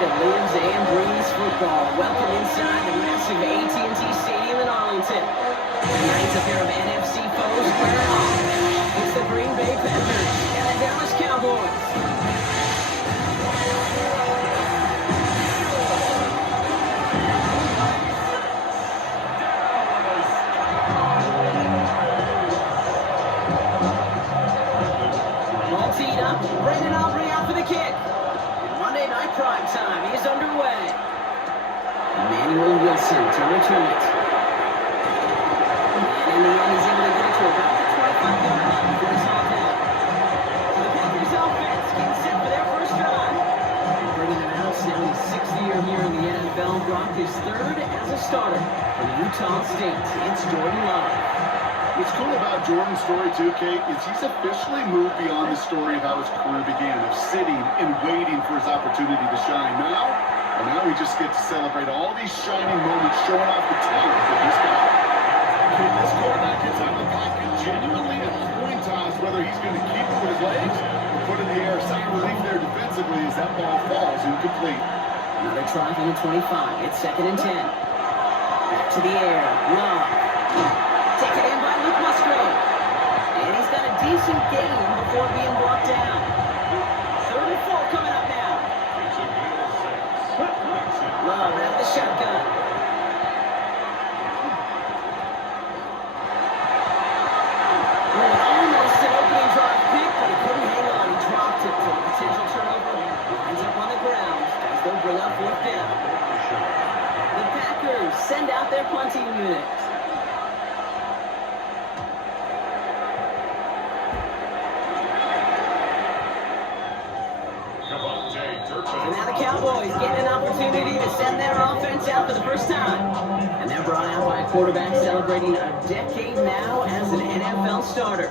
that lives and breathes football. Welcome inside the massive AT&T Stadium in Arlington. Tonight's a pair of NFC foes square off. It's the Green Bay Packers and the Dallas Cowboys. Ball teed up. Brandon Aubrey out for the kick. Monday night prime time is underway. Emmanuel Wilson to return it. And in the end, he's able to get it to about the 25-yard line before it's all down. So the Packers offense getting set for their first drive. Bringing them out, now his 6th year here in the NFL. Brock his 3rd as a starter for Utah State. It's Jordan Love. What's cool about Jordan's story too, Kate, is he's officially moved beyond the story of how his career began, of sitting and waiting for his opportunity to shine. Now he just gets to celebrate all these shining moments, showing off the talent that he's got. This quarterback gets out of the pocket genuinely at the coin toss, whether he's going to keep it with his legs or put it in the air. Sign of relief there defensively as that ball falls incomplete. Another try from the 25. It's 2nd and 10. Back to the air. Love. Taken in by Luke Musgrave. And he's got a decent gain before being brought down. 3rd and 4 coming up now. Love out of the shotgun. Almost an opening drive pick, but he couldn't hang on. He dropped it for a potential turnover. Winds up on the ground as they'll bring up 4th down. The Packers send out their punting unit. And now the Cowboys getting an opportunity to send their offense out for the first time. And they're brought out by a quarterback celebrating a decade now as an NFL starter.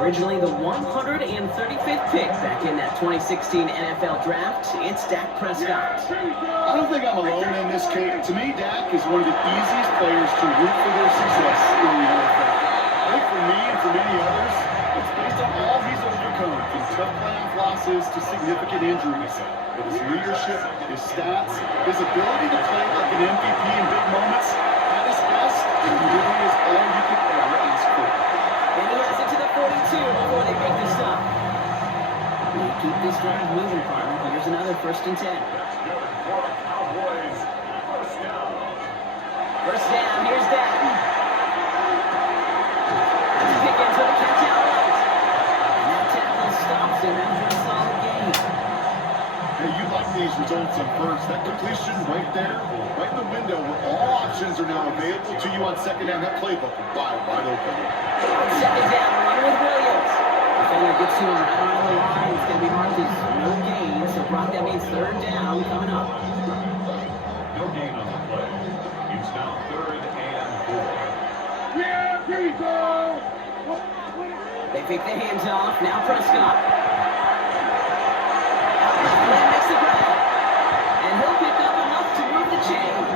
Originally the 135th pick back in that 2016 NFL Draft, it's Dak Prescott. I don't think I'm alone in this, Kate. To me, Dak is one of the easiest players to root for their success in the NFL. I think for me and for many others, it's based on all he's overcome, from tough playoff losses to significant injuries. But his leadership, his stats, his ability to play like an MVP in big moments, at his best, it really is all you could ever ask for. And he has it to the 42 before they make the stop. We keep this drive moving, partner. Here's another 1st and 10. First down, here's Dak. Pickens with a catch out right. And that tackle stops him after a solid gain. Hey, you like these results on first. That completion right there, right in the window where all options are now available to you on 2nd down. That playbook will wide open. On 2nd down, run with Williams. Defender gets to him right around the line. It's going to be marked as no gain. So Brock, that means 3rd down coming up. No gain on the play. It's now 3rd and 4. Yeah, here you go. They pick the hands off. Now Prescott. Outlet makes the grab. And he'll pick up enough to move the chains.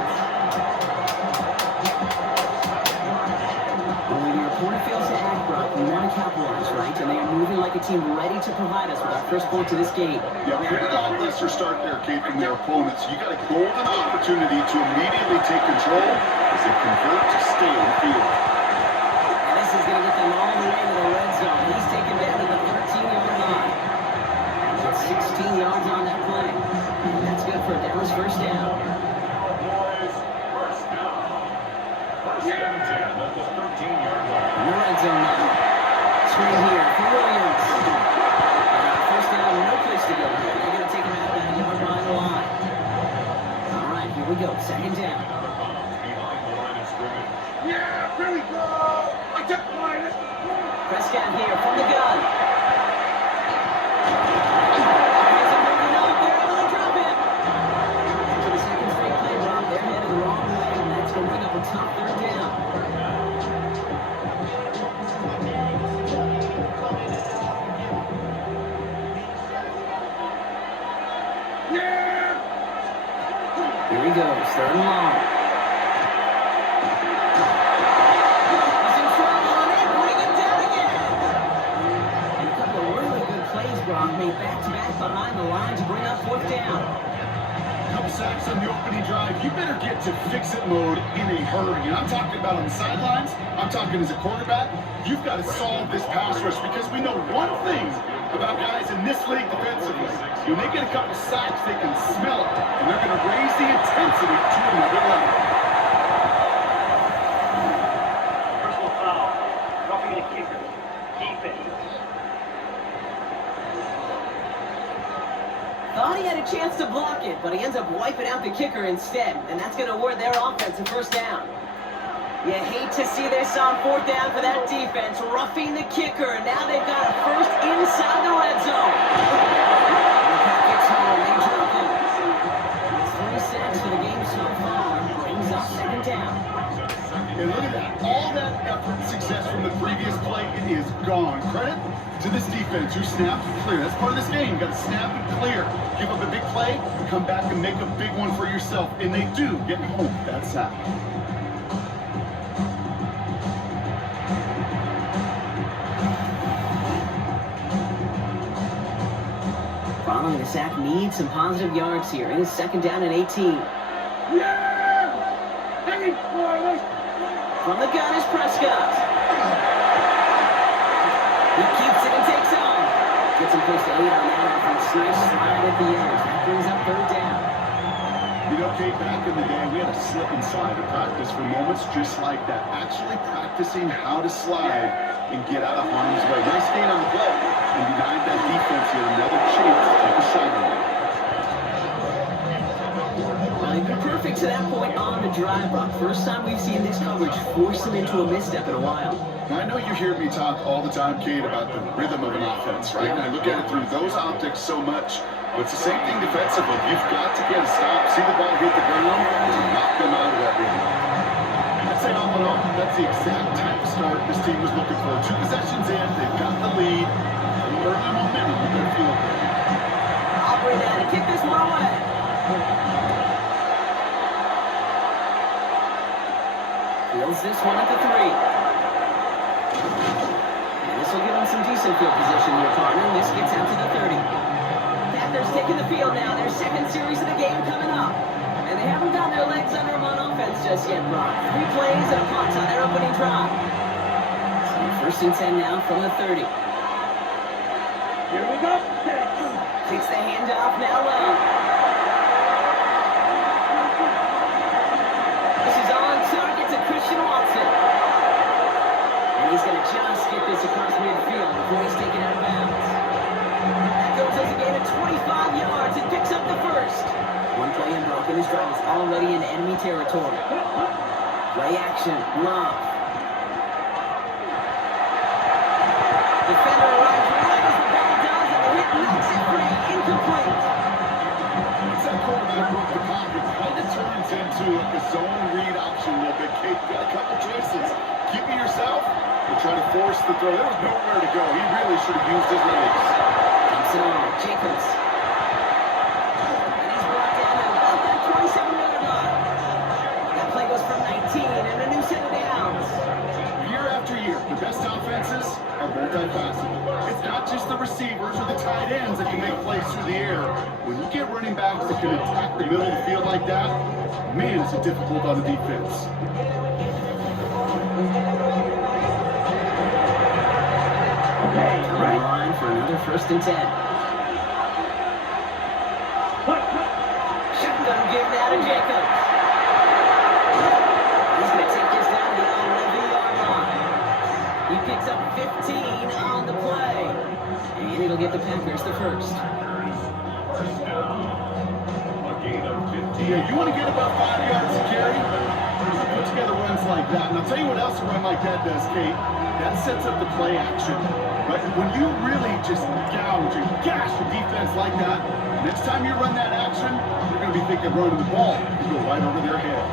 Well, when your opponent fails to act, Brock, you want to capitalize, right? And they are moving like a team ready to provide us with our first point to this game. Yeah, pretty lackluster start there, Kate, from their opponents. You got a golden opportunity to immediately take control as they convert to stay in the field. And this is going to get them all the way to the red zone. He's taken down to the 13-yard line. And that's 16 yards on that play. And that's good for a Dallas 1st down. Cowboys, 1st down. 1st and 10 at the 13-yard line. In the red zone now. Screen here for Williams. And 1st down, no place to go here. They're going to take him out of that yard behind the line. All right, here we go. 2nd down. Behind the line of scrimmage. Yeah, here we go. I took mine. Prescott here from the gun. After the 2nd straight play, Rob, they're headed the wrong way, and that's going to bring up a tough 3rd down. Here he goes, 3rd and long. He's in trouble, and they bring him down again. And a couple of really good plays, Brock, made back-to-back behind the line to bring up 4th down. sacks on the opening drive, you better get to fix-it mode in a hurry. And I'm talking about on the sidelines. I'm talking as a quarterback. You've got to solve this pass rush because we know one thing about guys in this league defensively. When they get a couple sacks, they can smell it, and they're going to raise the intensity to another level. Personal foul. Roughing the kicker. Defense. Thought he had a chance to block it, but he ends up wiping out the kicker instead, and that's going to award their offense a first down. You hate to see this on fourth down for that defense, roughing the kicker. Now they've got a first inside the red zone. The Packers home, they drop him. It's 3 sacks for the game so far, brings up second down. And look at that. All that effort and success from the previous play, it is gone. Credit to this defense who snapped and clear. That's part of this game. You got to snap and clear. Give up a big play, come back and make a big one for yourself. And they do get home that sack. Following the sack needs some positive yards here. It is second down and 18. From the gun is Prescott. He keeps it and takes off. Gets him close to 8 on that from nice slide at the end. That brings up third down. You know, Kate, back in the day, we had to slip inside to practice for moments just like that. Actually practicing how to slide and get out of harm's way. Nice gain on the play. And denied that defense yet another chance to take a shot on it. Well, he'd been perfect to that point on the drive, Buck. First time we've seen this coverage force him into a misstep in a while. Now, I know you hear me talk all the time, Kate, about the rhythm of an offense, right? And I look at it through those optics so much. But it's the same thing defensively. You've got to get a stop, see the ball hit the ground, and knock them out of that rhythm. I'd say all in all, that's the exact type of start this team was looking for. 2 possessions in, they've got the lead. Early momentum with their field goal. Aubrey now to kick this one away. Fields this one at the 3. And this will give him some decent field position here, partner. This gets out to the 30. Packers taking the field now. Their second series of the game coming up. And they haven't got their legs under them on offense just yet, Brock. 3 plays and a punt on their opening drive. So first and 10 now from the 30. Here we go. Takes the handoff now low. This is on target to Christian Watson. And he's going to just get this across midfield before he's taken out of bounds. That goes as a gain of 25 yards and picks up the first. One play in broken. His drive is already in enemy territory. Play action. Love. Defender arrives right as the ball does, and the hit knocks it free. Incomplete. Once that quarterback broke the pocket, kind of turns into like a zone read option a little bit. Kate, got a couple choices. Keep it yourself or try to force the throw. There was nowhere to go. He really should have used his legs. Dumps it on. Jacobs. And he's brought down at about that 27-yard line. That play goes from 19 and a new set of downs. Year after year, the best offenses are multifaceted. It's not just the receivers or the tight ends that can make plays through the air. When you get running backs that can attack the middle of the field like that, man, it's difficult on the defense. Right line for another first and 10. Shotgun give now to Jacobs. He's going to take this down to the 11-yard line. He picks up 15 on the play. And it'll get the Packers the first. First down. A gain of 15. Yeah, you want to get about 5 yards to carry? Put together runs like that. And I'll tell you what else a run like that does, Kate. That sets up the play action. But when you really just gouge and gash the defense like that, next time you run that action, you're going to be thinking running the ball. You go right over their head.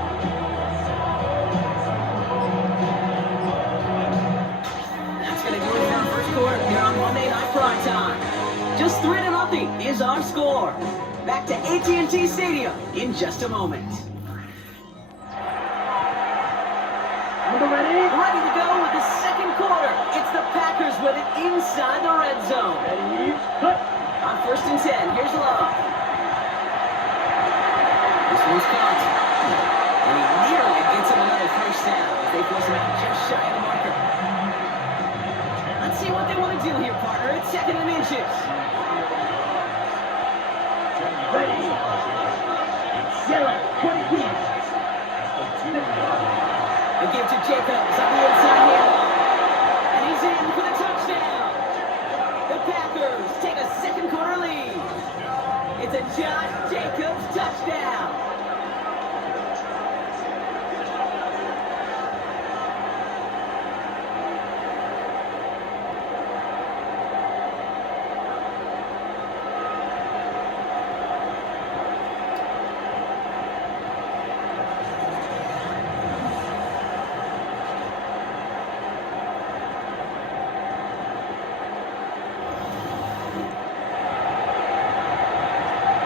That's going to do it for our first quarter here on Monday Night Prime Time. Just 3-0 is our score. Back to AT&T Stadium in just a moment. Ready to go with the second quarter. It's the Packers with it inside the red zone. Ready, cut. On first and 10, here's Love. one's caught. And he nearly gets him another first down as they force him out just shy of the marker. Let's see what they want to do here, partner. It's 2nd and inches. Ready. Zero. 22. A give to Jacobs on the inside handle. And he's in for the touchdown. The Packers take a second quarter lead. It's a Josh Jacobs touchdown.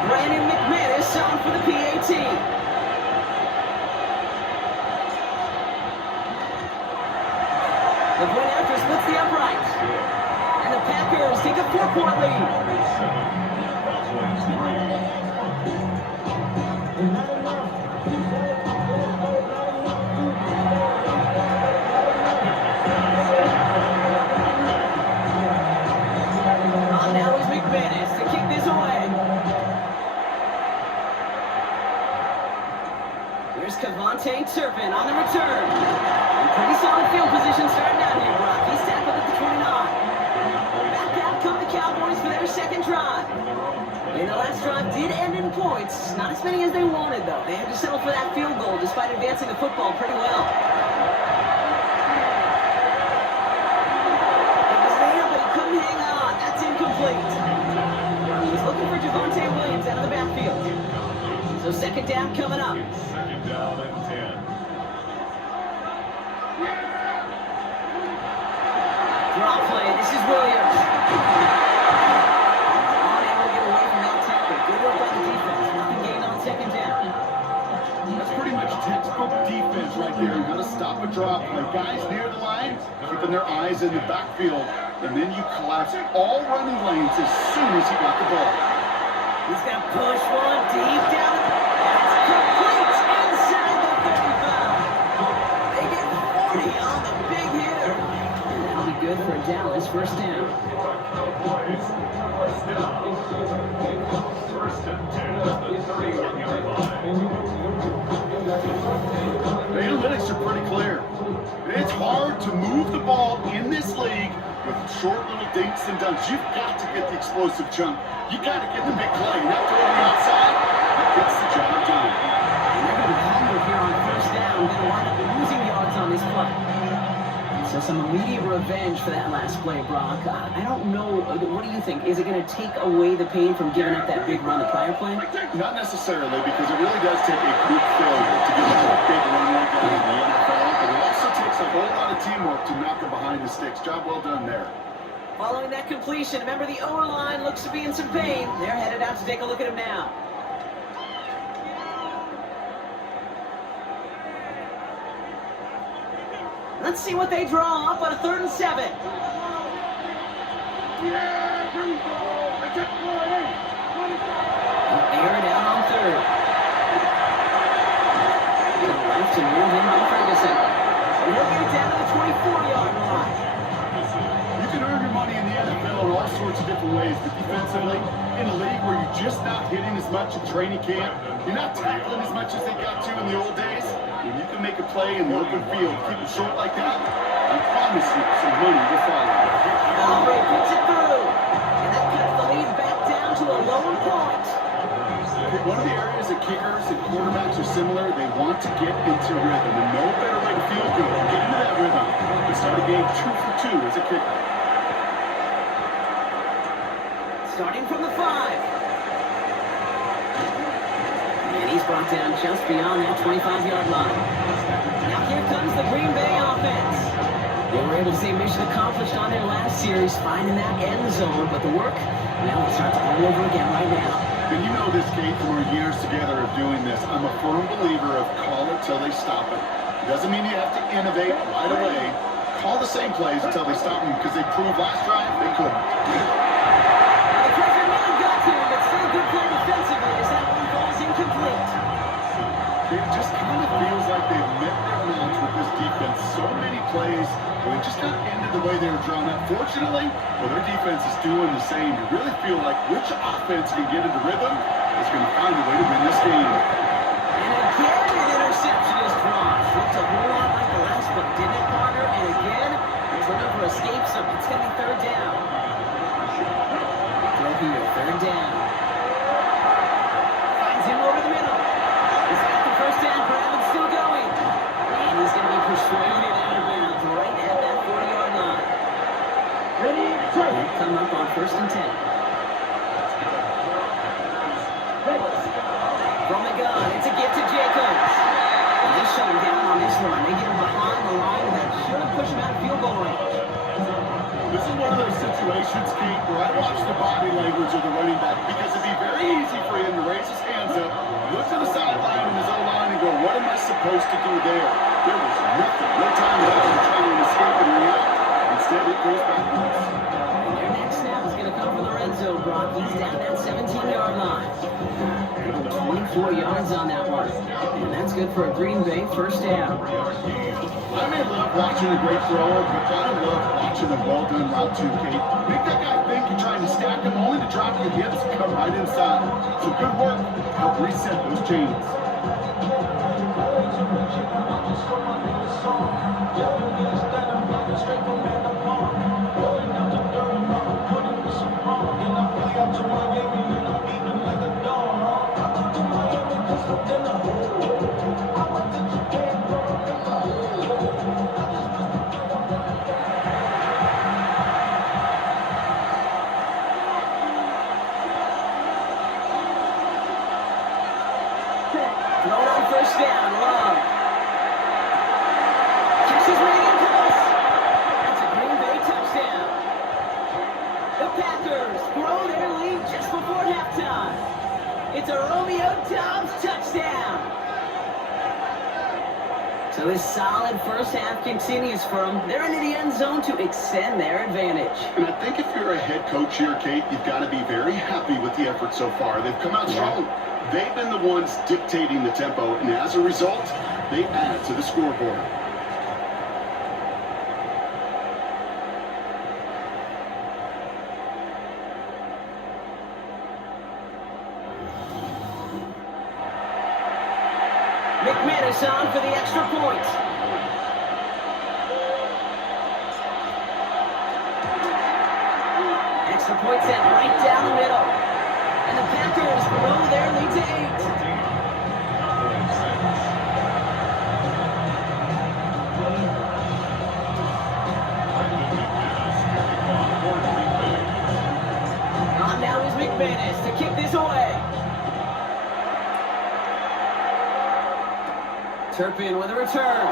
Brandon McManus on for the PAT. The point after splits the upright. And the Packers take a 4-point lead. Now is McManus to kick this away. Here's Cavante Turpin on the return. In pretty solid field position starting out here, Brock. He's tackled at the 29. Back out come the Cowboys for their second drive. And the last drive did end in points. Not as many as they wanted, though. They had to settle for that field goal despite advancing the football pretty well. It was there, but he couldn't hang on. That's incomplete. He was looking for Javonte Williams out of the backfield. So second down coming up. Second down and 10. Drop play. This is Williams. Unable to get away from that tackle. Good work by the defense. Nothing gained on second down. That's pretty much textbook defense right there. You gotta stop a drop play. Guys near the line, keeping their eyes in the backfield, and then you collapse all running lanes as soon as you got the ball. He's gonna push one deep down. That's complete inside the 35. They get 40 on the big hitter. And that'll be good for a Dallas first down. Cowboys, first down. First and 10 at the 31-yard line. The analytics are pretty clear. It's hard to move the ball in this league with short little dinks and dunks. You've got to get the explosive chunk. You got to get the big play. Not throw the outside. That gets the job done. And they're going to be hammered here on first down. Going to wind up losing yards on this play. So some immediate revenge for that last play, Brock. I don't know. What do you think? Is it going to take away the pain from giving up that big run the prior play? Not necessarily, because it really does take a group failure to give up a big run like that in the NFL. But it also takes a whole lot of teamwork to knock them behind the sticks. Job well done there. Following that completion, remember the O-line looks to be in some pain. They're headed out to take a look at him now. Let's see what they draw up on a 3rd and 7. Air it out on 3rd. To the left and move in by Ferguson. And he'll get it down to the 24-yard line. You can earn your money in the NFL in all sorts of different ways, but defensively, in a league where you're just not hitting as much in training camp, you're not tackling as much as they got to in the old days, and you can make a play in the open field, keep it short like that, I promise you some money will follow. Albright puts it through. And that cuts the lead back down to a lower point. One of the areas that kickers and quarterbacks are similar, they want to get into rhythm, and no better way to feel good, get into that rhythm, and start a game 2 for 2 as a kicker. Starting from the 5. And he's brought down just beyond that 25-yard line. Now here comes the Green Bay offense. They were able to say mission accomplished on their last series, finding that end zone, but the work, well, it starts all over again right now. And you know this, Kate, from our years together of doing this. I'm a firm believer of call it till they stop it. It doesn't mean you have to innovate right away. Call the same plays until they stop them, because they proved last drive they couldn't. The pressure really got to him, but still a good play defensively as that one falls incomplete. It just kind of feels like they've met their match with this defense. So many plays, and it just got ended the way they were drawn up. Fortunately, well, their defense is doing the same. You really feel like which offense can get into rhythm is going to find a way to win this game. And again, an interception is dropped. Looked a whole lot like the last one, didn't it, partner? And again, the turnover escapes him. It's going to be third down. Throw here, third down. Finds him over the middle. He's got the first down grab and still going. And he's going to be persuaded out of bounds right at that 40-yard line. Ready, turn. He'll come up on 1st and 10. From the gun, it's a gift to Jacobs. And they shut him down on this run. They get him behind the line, and that should have pushed him out of field goal range. This is one of those situations, Kate, where I watch the body language of the running back because it'd be very easy for him to raise his hands up, look to the sideline in his own line, and go, what am I supposed to do there? There was nothing. No time left to try and escape and react. Instead, it goes backwards. And their next snap is going to come from the red zone, Brock. He's down that 17-yard line. 24 yards on that one. And that's good for a Green Bay first down. I may love watching a great thrower, but I love watching a well-done route too, Kate. Make that guy think you're trying to stack him only to drop your hips and come right inside. So good work to help reset those chains. Thrown on first down, Love. Catches medium pass. That's a Green Bay touchdown. The Packers grow their lead just before halftime. It's a Romeo Doubs touchdown. So this solid first half continues for them. They're into the end zone to extend their advantage. And I think if you're a head coach here, Kate, you've got to be very happy with the effort so far. They've come out strong. They've been the ones dictating the tempo, and as a result, they add to the scoreboard. McManus on for the extra point. Extra point set right down the middle. And the Packers grow their lead to 8. On now is McManus to kick this away. Turpin with a return.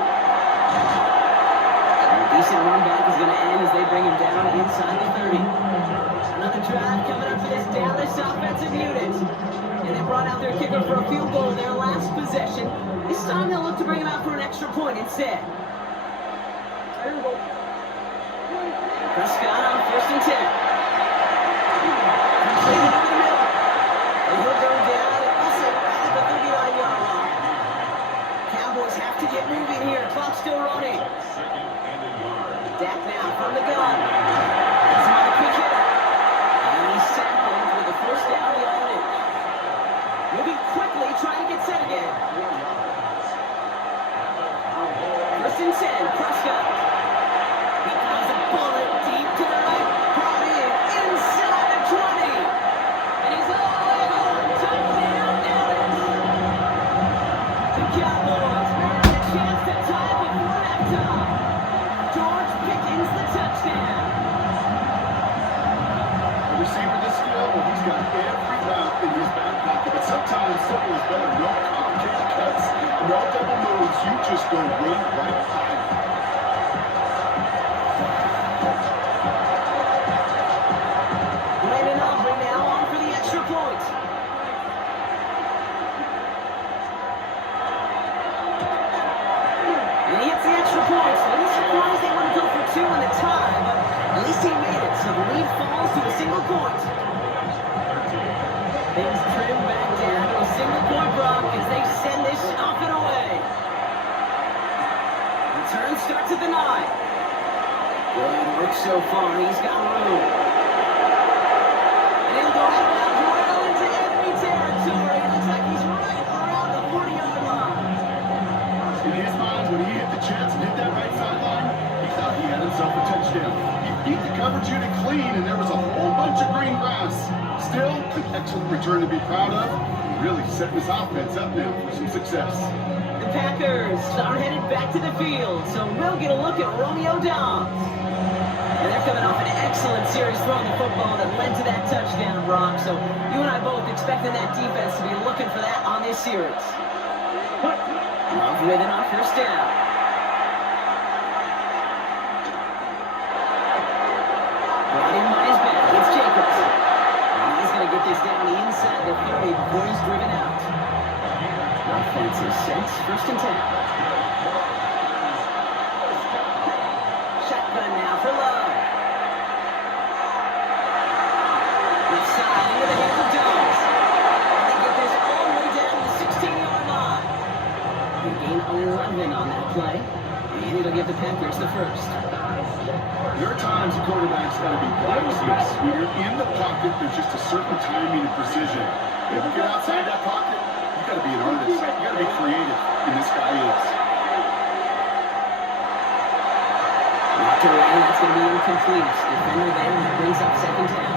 And a decent run back is going to end as they bring him down inside the 30. Another drive coming up for this Dallas offensive unit. And they brought out their kicker for a field goal in their last possession. This time they'll look to bring him out for an extra point instead. Prescott on 1st and 10. Completed over the middle. And he'll go down and also right at the 39-yard line. Cowboys have to get moving here. Clock still running. Dak now from the gun. That's another quick hitter. And he's sackled with the first down yardage. Moving quickly, trying to get set again. 1st and 10, Prescott. He throws a bullet deep to the right. Brought in inside the 20. And he's all the way home. Touchdown, Dallas. The Cowboys have a chance to tie before halftime. George Pickens the touchdown. The receiver this skill, well, he's got every route in his back pocket, but sometimes simple is better. No complicated cuts, no double moves. You just go run right by him. Brandon Aubrey now on for the extra point. And he hits the extra point. So a little surprised they wouldn't go for 2 in the tie, but at least he made it. So the lead falls to a single point. Things trim back down to a single point, Brock, as they send this off and far. He's got room. And he'll go out of bounds well into enemy territory. Looks like he's right around the 40-yard line. In his mind, when he hit the jets and hit that right sideline, he thought he had himself a touchdown. He beat the coverage unit clean, and there was a whole bunch of green grass. Still, an excellent return to be proud of. Really setting his offense up now for some success. The Packers are headed back to the field, so we'll get a look at Romeo Dobbs. And they're coming off an excellent series throwing the football that led to that touchdown, Brock. So you and I both expecting that defense to be looking for that on this series. Love with it on first down. Riding Myers back. It's Jacobs. And he's going to get this down inside the 30 before he's driven out. Offensive sets, first and 10. Shotgun now for Love. Left side into the hands of Dobbs. And they get this all the way down to the 16-yard line. They gain 11 on that play. And it'll give the Packers the first. There are times a quarterback's got to be blacksmith. When you're in the pocket, there's just a certain timing and precision. If you get outside that pocket, you got to be an artist. You got to be creative, and this guy is. Knocked away, that's going to be incomplete. Defender there, and that brings up second down.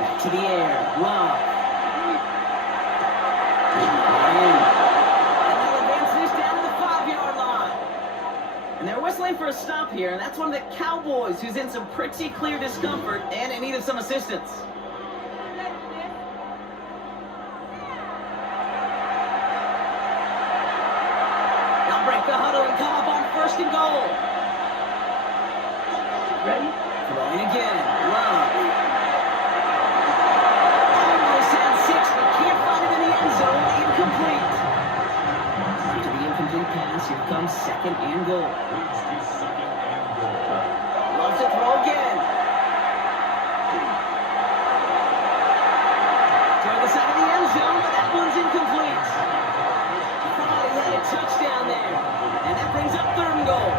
Back to the air, Love. And they're whistling for a stop here, and that's one of the Cowboys who's in some pretty clear discomfort and in need of some assistance. They'll break the huddle and come up on first and goal. Ready? Throwing again, Love. Almost had 6, but can't find it in the end zone. Incomplete. After the incomplete pass, here comes second and goal. Loves to throw again. Toward the side of the end zone, but that one's incomplete. Thought he had a touchdown there. And that brings up third and goal.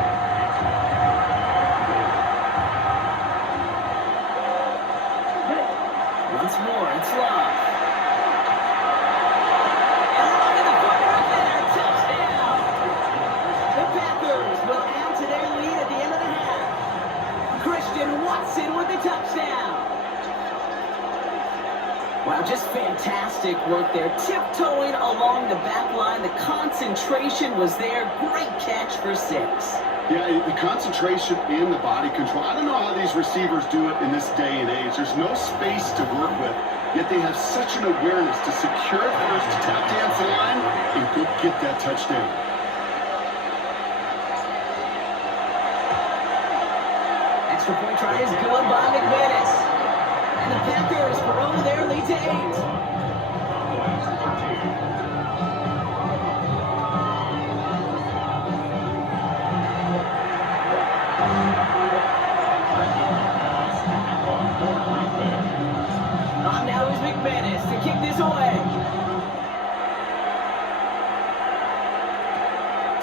Once more, it's Love. And look at the footwork there. Touchdown! The Packers will add to their lead at the end of the half. Christian Watson with the touchdown. Wow, just fantastic work there. Tiptoeing along the back line. The concentration was there. Great catch for 6. Yeah, the concentration and the body control. I don't know how these receivers do it in this day and age. There's no space to work with, yet they have such an awareness to secure it first, to tap dance the line, and go get that touchdown. Extra point try is good by McManus. And the Packers grow their lead to 8. On now is McManus to kick this away.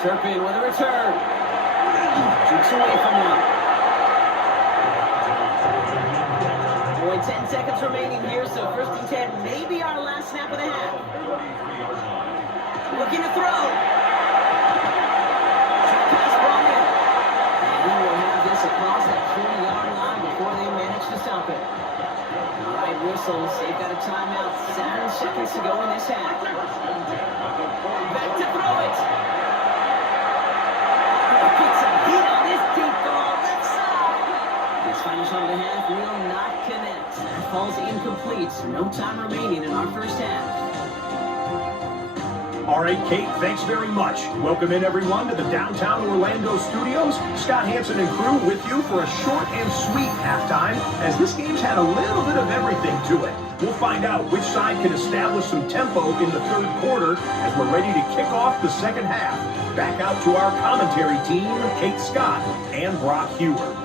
Turpin with a return. Jukes away from one. Only 10 seconds remaining here, so first and 10 may be our last snap of the half. Looking to throw. Short pass brought in. And he will have this across that 40-yard line before they manage to stop it. All right, whistles. They've got a timeout. 7 seconds to go in this half. Back to throw it. Put some heat on this deep ball. Left side. This final shot of the half will not connect. That falls incomplete. No time remaining in our first half. All right, Kate, thanks very much. Welcome in, everyone, to the downtown Orlando studios. Scott Hansen and crew with you for a short and sweet halftime, as this game's had a little bit of everything to it. We'll find out which side can establish some tempo in the third quarter as we're ready to kick off the second half. Back out to our commentary team, Kate Scott and Brock Hewer.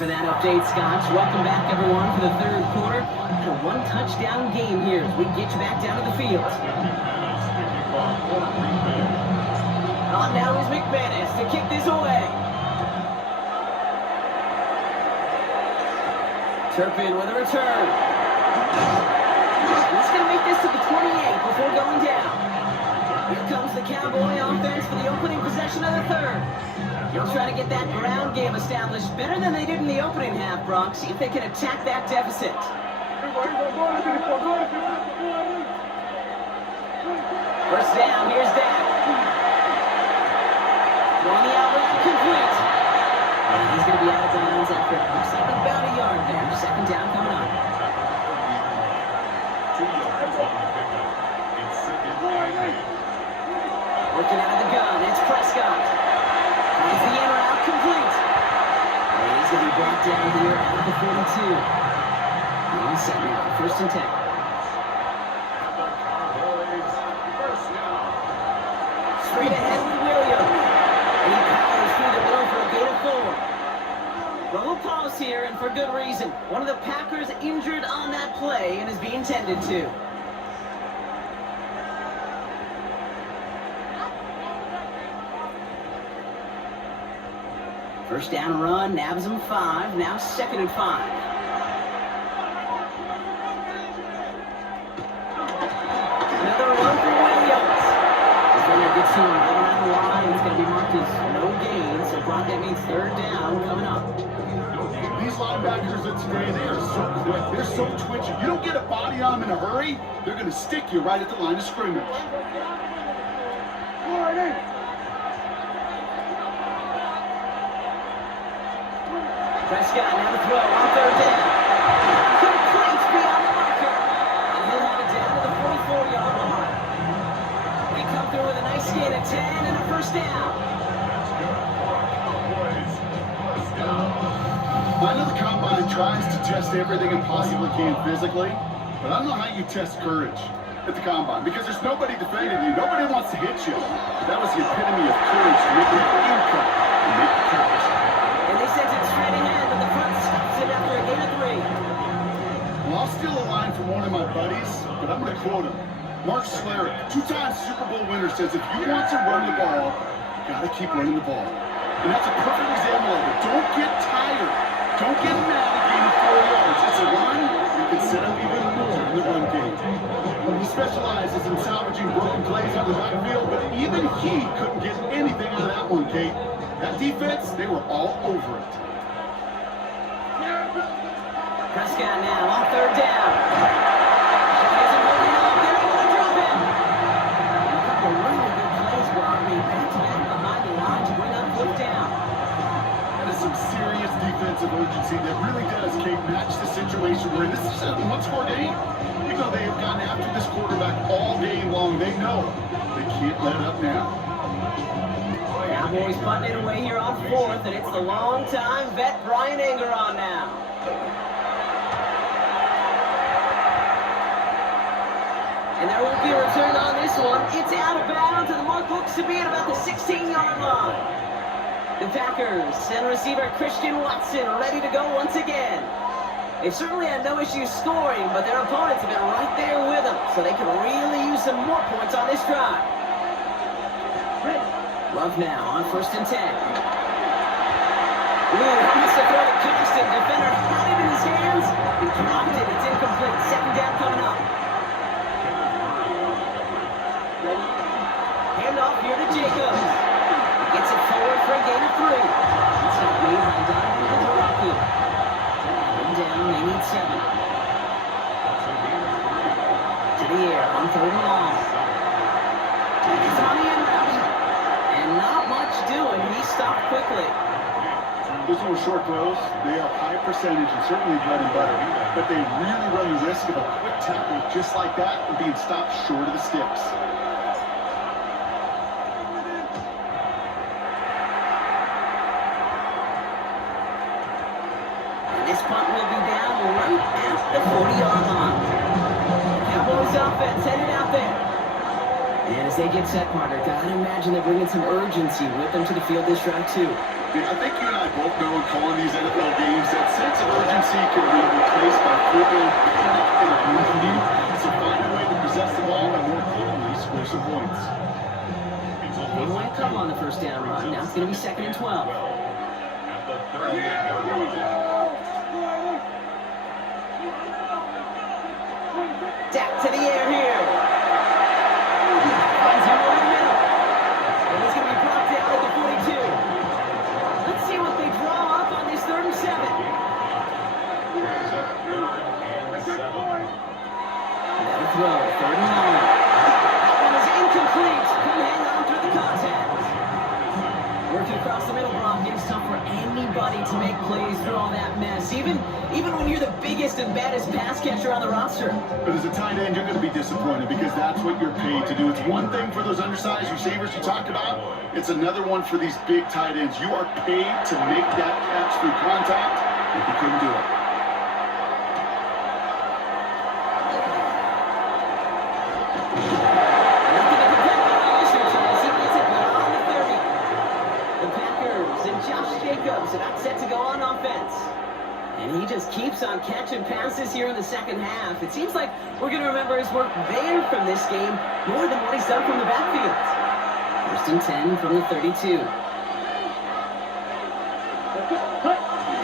for that update, Scotch. Welcome back, everyone, for the third quarter. And a one-touchdown game here as we get you back down to the field. On now is McManus to kick this away. Turpin with a return. He's going to make this to the 28 before going down. Here comes the Cowboy offense for the opening possession of the third. They'll try to get that ground game established better than they did in the opening half, Brock. See if they can attack that deficit. First down, here's Dak. On the out route, complete. And he's going to be out of bounds after looks like about a yard there. Second down coming up. Working out of the gun, it's Prescott. Finds the in route, complete. And he's going to be brought down here at the 42. All set now, first and 10. Straight ahead with Williams. And he powers through the middle for a gain of 4. But we'll pause here, and for good reason. One of the Packers injured on that play and is being tended to. First down run, nabs him 5, now second and 5. Another run for Williams. Defender gets him going on the line. It's going to be marked as no gain, so Brock, that means third down coming up. These linebackers of today, they are so quick. They're so twitchy. You don't get a body on them in a hurry, they're going to stick you right at the line of scrimmage. Prescott now to throw on third down. Complete beyond the marker. And he'll have it down to the 44-yard line. We come through with a nice gain of 10 and a first down. I know the combine tries to test everything it possibly can physically, but I don't know how you test courage at the combine because there's nobody defending you. Nobody wants to hit you. But that was the epitome of courage to make that income and make the catch. And they sent it straight ahead, but the front stops it after a gain of 3. Well, I'll steal a line from one of my buddies, but I'm going to quote him. Mark Schlereth, 2-time Super Bowl winner, says if you want to run the ball, you got to keep running the ball. And that's a perfect example of it. Don't get tired. Don't get mad at gaining 4 yards. It's a run. You can set up even more in the run game. He specializes in salvaging broken plays out of the backfield, but even he couldn't get anything out of that one, Kate. That defense, they were all over it. Prescott now on third down. He's holding up. They're able to drop him. And a couple of really good plays were made back-to-back behind the line to bring up fourth down. That is some serious defensive urgency that really does, Kate, match the situation where this is a one-score game. Even though they have gotten after this quarterback all game long, they know they can't let up now. Cowboys punting it away here on fourth, and it's the long-time vet Brian Anger on now. And there won't be a return on this one. It's out of bounds, and the mark looks to be at about the 16-yard line. The Packers send receiver Christian Watson ready to go once again. They've certainly had no issues scoring, but their opponents have been right there with them, so they can really use some more points on this drive. Love now on first and 10. Ooh, he missed a throw to Kingston. Defender had it in his hands. He dropped it. It's incomplete. Second down coming up. Handoff here to Jacobs. He gets it forward for a gain of 3. It's not made by Donovan Haraku. One down, they need 7. To the air on third and long. It's on the end route. And not much doing. He stopped quickly. Those little short throws, they are high percentage and certainly bread and butter, but they really run the risk of a quick tackle just like that and being stopped short of the sticks. And this punt will be down right at the 40-yard line. Cowboys offense headed out there. And as they get set, Parker, gotta imagine they're bringing some urgency with them to the field this drive too. I think you and I both know in calling these NFL games that sense of urgency can be replaced by full-blown panic and agony. So find a way to possess the ball and more importantly, score some points. Big way to come on the first down run. Now it's going to be 2nd and 12. At the 38-yard line. Dak to the air here. Finds him over the middle. And he's going to be brought down at the 42. Let's see what they draw up on this 3rd and 7. That'll throw. 3rd and 9. That one is incomplete. Couldn't hang on through the contact. Working across the middle, Brock. It's tough for anybody to make plays through all that mess. Even when you're the biggest and baddest pass catcher on the roster. But as a tight end, you're going to be disappointed because that's what you're paid to do. It's one thing for those undersized receivers you talked about. It's another one for these big tight ends. You are paid to make that catch through contact, and you couldn't do it. Looking at the tempo on this one, Charles. He gets it beyond the 30. The Packers and Josh Jacobs about set to go on offense. And he just keeps on catching passes here in the second half. It seems like we're going to remember his work there from this game more than what he's done from the backfield. 1st and 10 from the 32.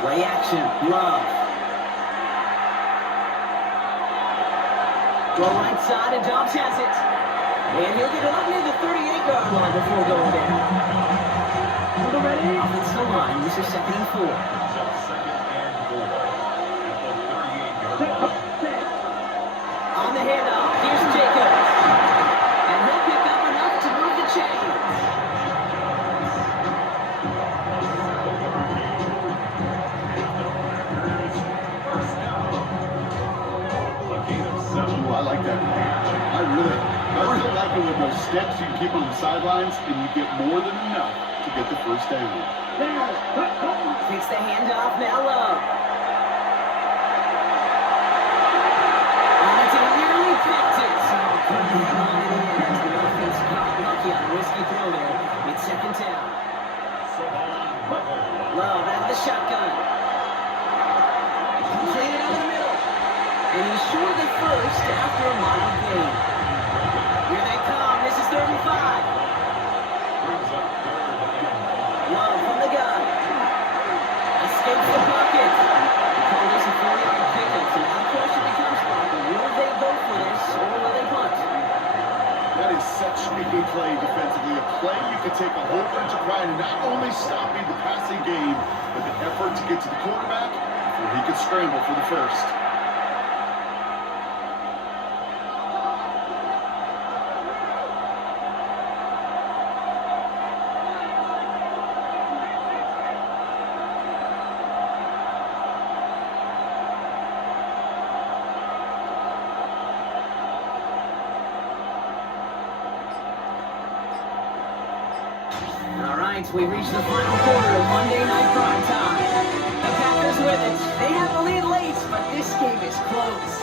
Play action. Love. Go right side, and Dobbs has it. And he'll get it up near the 38-yard line before going down. Offensive line, this is 2nd and 4. On the handoff, here's Jacobs. And he'll pick up enough to move the chains. Ooh, I like that. I really like it with those steps you can keep on the sidelines, and you get more than enough to get the first down. Takes the handoff, now Love. And it's a nearly picked it. So couldn't hang on in the end. The offense got lucky on a risky throw there. It's 2nd down. Love out of the shotgun. Completed over the middle. And he's short of the first after a mild gain. Here they come. This is 3rd and 5. Love from the gun. Escapes the pocket. They call this a 4-yard pickup. So now the question becomes, will they go for this or will they punt? That is such a big play defensively. A play you can take a whole bunch of pride in not only stopping the passing game, but the effort to get to the quarterback before he could scramble for the first. All right, we reached the final quarter of Monday Night Prime Time. The Packers with it. They have the lead late, but this game is close.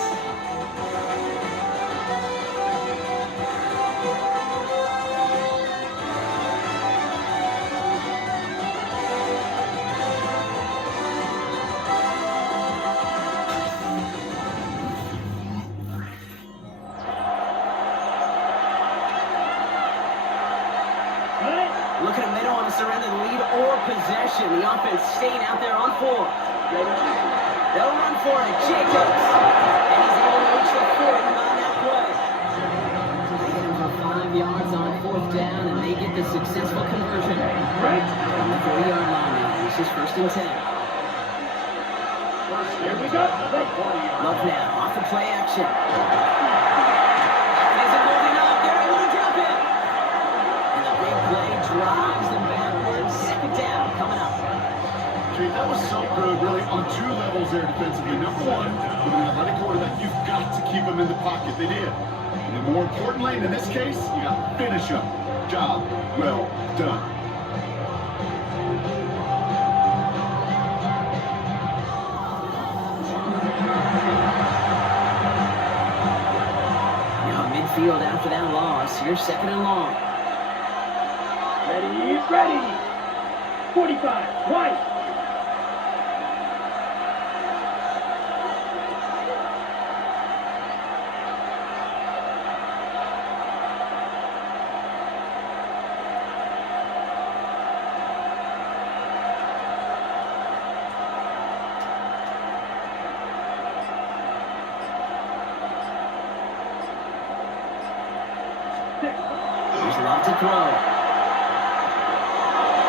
Looking at they don't want to surrender the lead or possession. The offense staying out there on 4. They'll run for it. Jacobs. And he's able to reach the 40 on that play. So they get him for 5 yards on 4th down, and they get the successful conversion. Right on the 40-yard line now. This is 1st and 10. Here we go. Love now. Off the play action. And isn't holding up. They're able to drop it. And the big play drives them backwards. 2nd down coming up. Okay, that was so good, really, on 2 levels there defensively. Number one, with an athletic quarterback, you've got to keep him in the pocket. They did. And then more importantly, in this case, you got to finish him. Job well done. Now midfield after that loss. Here's 2nd and long. Ready. 45, right. Here's love to throw.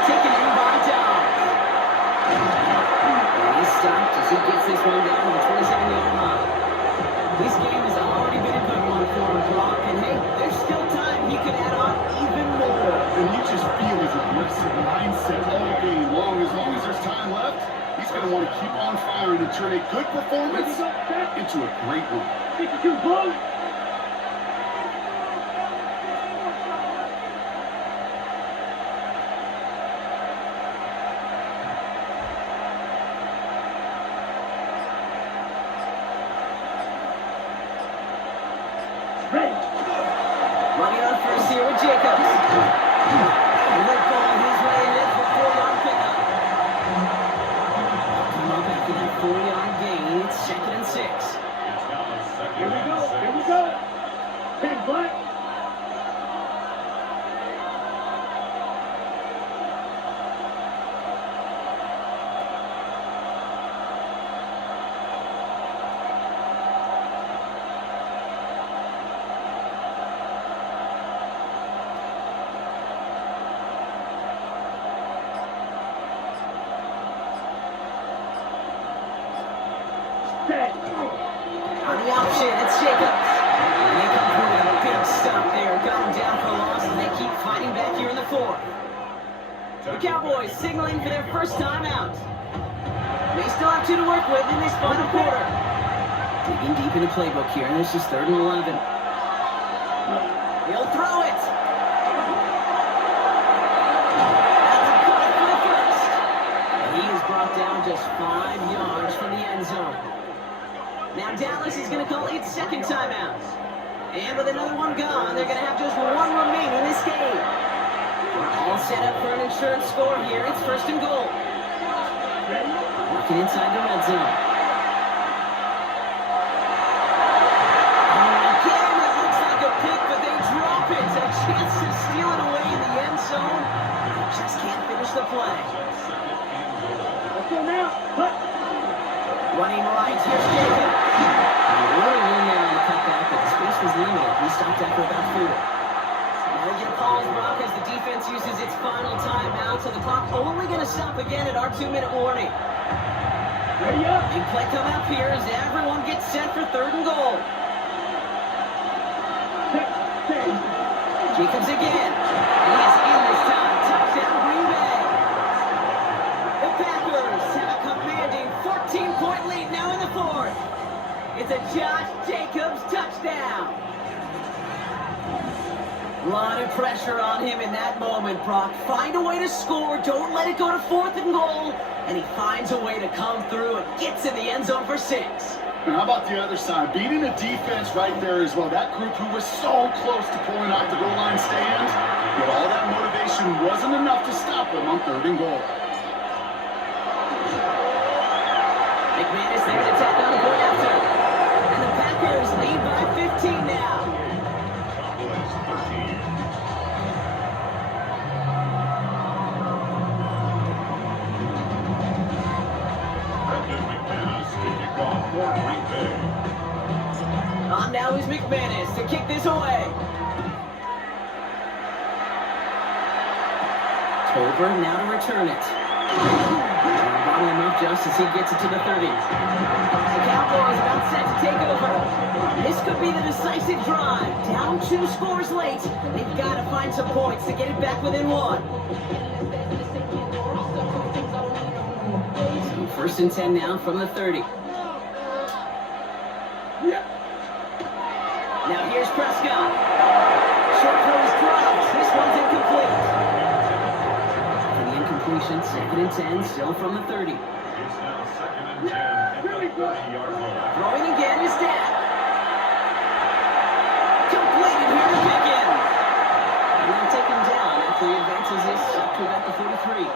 Taken in by Downs. And he's stopped as he gets this one down to the 27-yard line. This game has already been a good one for him, Brock. And hey, there's still time. He could add on even more. And you just feel his aggressive mindset all game long. As long as there's time left, he's going to want to keep on firing and turn a good performance into a great one. 52, blow. Running on first here with Jacobs. Look ball his way in it for 4-yard pickup. Come up after that 4-yard gain. It's 2nd and 6. It's now the second Here we and go, 6. here we go. Big black. On the option, it's Jacobs. And they come through with a big stop there. Got him down for a loss, and they keep fighting back here in the 4th. The Cowboys signaling for their first time out. They still have 2 to work with in this final quarter. Digging deep in the playbook here, and this is 3rd and 11. He'll throw it. That's a cut for the first. And he is brought down just 5 yards from the end zone. Now Dallas is going to call its second timeout. And with another one gone, they're going to have just 1 remaining in this game. We're all set up for an insurance score here. It's 1st and goal. Working inside the red zone. And again, it looks like a pick, but they drop it. A chance to steal it away in the end zone. They just can't finish the play. Let's go now. Cut. Running right, here's Jacob. Really in there on the cutback, but the space was limited. He stopped after about 4. Now they get calls, Brock, as the defense uses its final timeout, so the clock only going to stop again at our 2-minute warning. Ready up. Big play come up here as everyone gets set for 3rd and goal. Jacobs again. He is in this time. Touchdown, Green Bay. The Packers have a commanding 14-point lead now in the 4th. It's a Josh Jacobs touchdown. A lot of pressure on him in that moment, Brock. Find a way to score. Don't let it go to 4th and goal. And he finds a way to come through and gets in the end zone for 6. And how about the other side? Beating a defense right there as well. That group who was so close to pulling out the goal line stand, but all that motivation wasn't enough to stop them on 3rd and goal. McManus there to tack on the point after. And the Packers lead by 15 now. Cowboys 13. Brendan McManus kicking off for Green Bay. On now is McManus to kick this away. Tolbert now to return it. Bottom him up just as he gets it to the 30. The Cowboys about set to take over. This could be the decisive drive. Down 2 scores late. They've got to find some points to get it back within 1. So 1st and 10 now from the 30. Now here's Prescott. Short throw is dropped. This one's incomplete. And the incompletion, 2nd and 10, still from the 30. It's now 2nd and 10 at the 30-yard line. Throwing again is Dak. Completed here to Pickens. And they'll take him down after he advances this up to about the 43.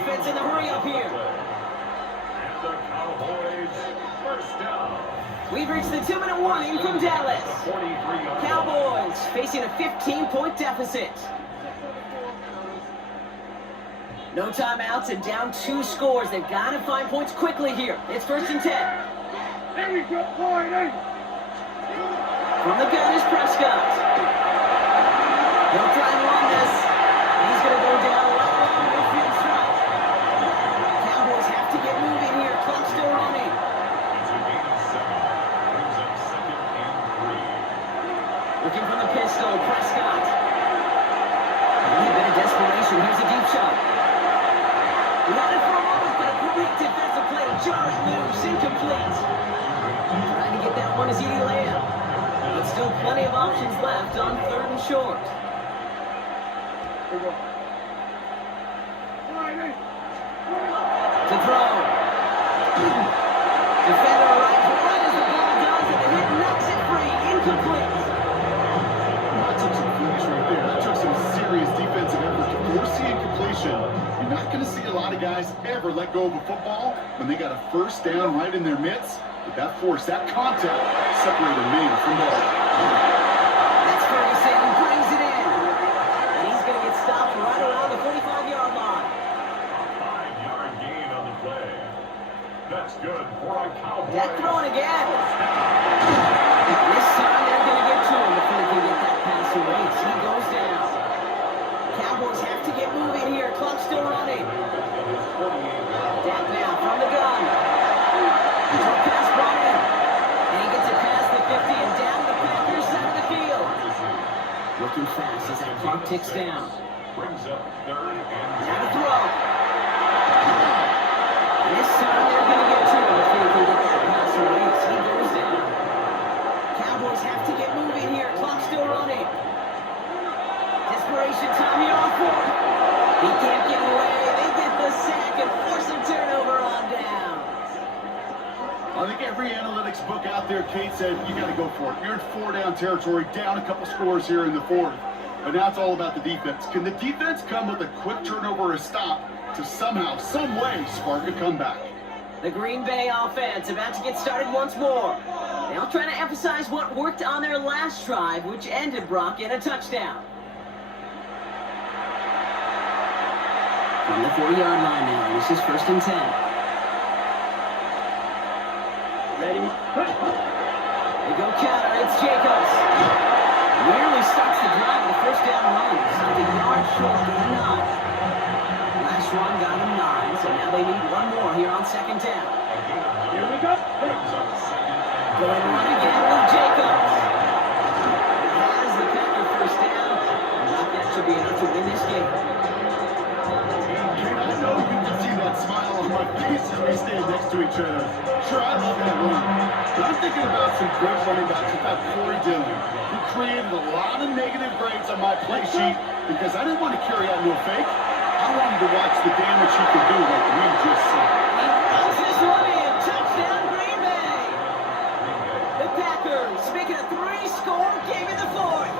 offense in the hurry up here. And the Cowboys first down. We've reached the 2-minute warning from Dallas. 43-yard Cowboys facing a 15-point deficit. No timeouts and down 2 scores. They've got to find points quickly here. It's 1st and 10. There we go, boy. From the gun is Prescott. He'll try and run this. He's going to go down right along the midfield stripe. Cowboys have to get moving here. Clock still running. It's a gain of 7. Brings up 2nd and 3. Looking from the pistol, Prescott. A little bit of desperation. Here's a deep shot. Got it for a moment, but a great defensive play to jar it loose. Incomplete. Trying to get that one as easy layup. But still plenty of options left on 3rd and short. To throw. Defender right as the ball does, and the hit knocks it free. Incomplete. That took some finish right there. That took some serious defensive effort to force the incompletion. You're not going to see a lot of guys ever let go of a football when they got a 1st down right in their midst. But that force, that contact, separated man from ball. That's Ferguson who brings it in. And he's going to get stopped right around the 45-yard line. A 5-yard gain on the play. That's good for a Cowboy. That throwing again. This time they're going to get to him before they can get that pass away. So he goes down. Cowboys have to get moving here. Clock still running. Dak now from the gun. Short pass brought in. And he gets it past the 50 and down to the Packers side of the field. Looking fast as that clock ticks down. Brings up 3rd and Now to throw. And this time they're going to get to him before they can get that pass away. So he goes down. Cowboys have to get moving here. Clock still running. Desperation time here on 4th. He can't get away. They get the sack and force a turnover on down. I think every analytics book out there, Kate, said you got to go for it. You're in 4-down territory, down a couple scores here in the 4th. But now it's all about the defense. Can the defense come with a quick turnover or a stop to somehow, some way, spark a comeback? The Green Bay offense about to get started once more. They'll try to emphasize what worked on their last drive, which ended, Brock, in a touchdown. From the 40-yard line now, this is 1st and 10. Ready? They go counter, it's Jacobs. Nearly starts the drive with a 1st down run. Something yard short of 9. Last run got him 9, so now they need one more here on 2nd down. Here we go. Going run again with Jacobs. Has the Packer 1st down. That should be enough to win this game. I know you can see that smile on my face as we stand next to each other. Sure, I love that run. But I'm thinking about some great running backs without Corey Dillon, who created a lot of negative grades on my play sheet because I didn't want to carry out no fake. I wanted to watch the damage he could do like we just saw. He runs this one in. Touchdown, Green Bay. The Packers making a 3-score game in the 4th.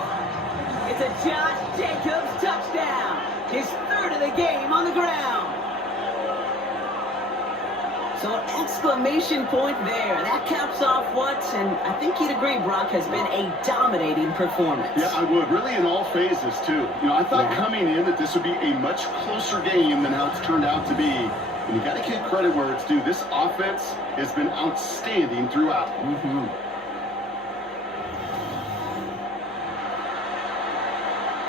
It's a Josh Jacobs touchdown. His 3rd of the game on the ground. So an exclamation point there. That caps off what, and I think you'd agree, Brock, has been a dominating performance. Yeah, I would. Really in all phases, too. You know, I thought coming in that this would be a much closer game than how it's turned out to be. And you got to give credit where it's due. This offense has been outstanding throughout.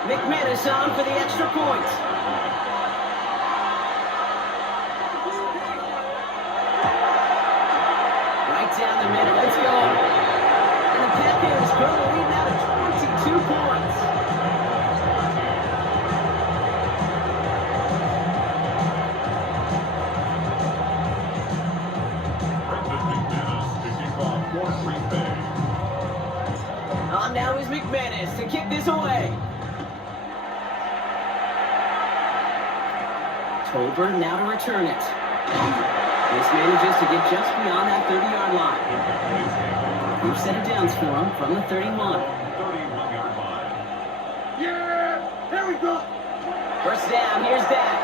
McManus on for the extra point. Right down the middle. Let's go. And the Packers grow the lead now to 22 points. On now is McManus to kick this away. Tolbert now to return it. This manages to get just beyond that 30-yard line. We've set it downs for him from the 31. 31-yard line. Yeah! There we go! 1st down, here's Dak.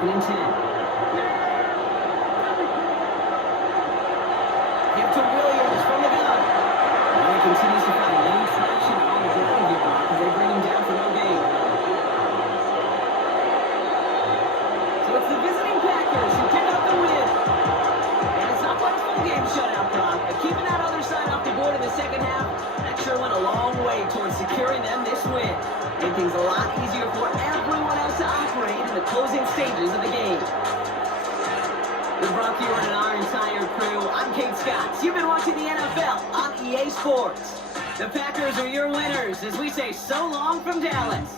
2nd and 10. Give to Williams from the gun. And he continues to find lane traction on the ground here, Brock, as they bring him down for no gain. So it's the visiting Packers who pick up the win. And it's not quite a full game shutout, Brock, but keeping that other side off the board in the second half, that sure went a long way towards securing them this win. Made things a lot easier for everyone else to operate in the closing stages of the game. With Brock Ewart and our entire crew, I'm Kate Scott. You've been watching the NFL on EA Sports. The Packers are your winners as we say so long from Dallas.